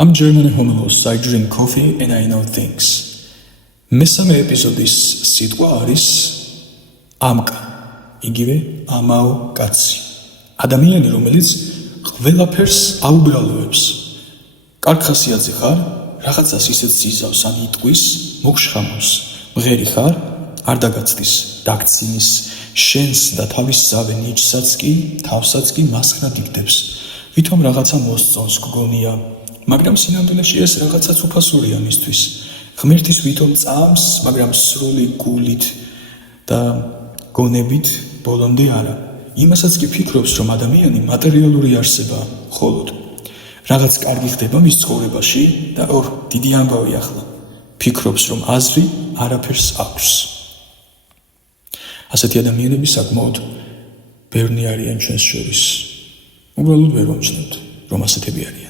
I'm German homolos, I drink coffee and I know things. მესამე ეპიზოდის სიტყვა არის ამკა, იგივე ამაო კაცი. ადამიანი, რომელიც ყველაფერს აუბრალოებს. კარგ ხასიათზე ხარ, რაღაცას ისეთ ზიზავს ან იტყვის, მოგშხამავს. მღერი ხარ, არ დაგაცდის, დაგცინის, შენს და თავისსავე ნიჭსაც კი, თავსაც კი მასხრად იგდებს. ვითომ რაღაცა მოსწონს გგონია, მაგრამ სინამდვილეში ეს რაღაცაც უფასურია მისთვის. ღმერთის ვითომ წამს, მაგრამ სრული გულით და გონებით ბოლომდე არა. იმასაც კი ფიქრობს, რომ ადამიანი მატერიალური არსებაა, მხოლოდ რაღაც კარგი ხდება მის ცხოვრებაში და დიდი ამბავი ახლა. ფიქრობს, რომ აზრი არაფერს აქვს. ასეთი ადამიანები საკმაოდ ბევრი არიან ჩვენს შორის. უბრალოდ ვერ ვამჩნევთ, რომ ასეთები არიან.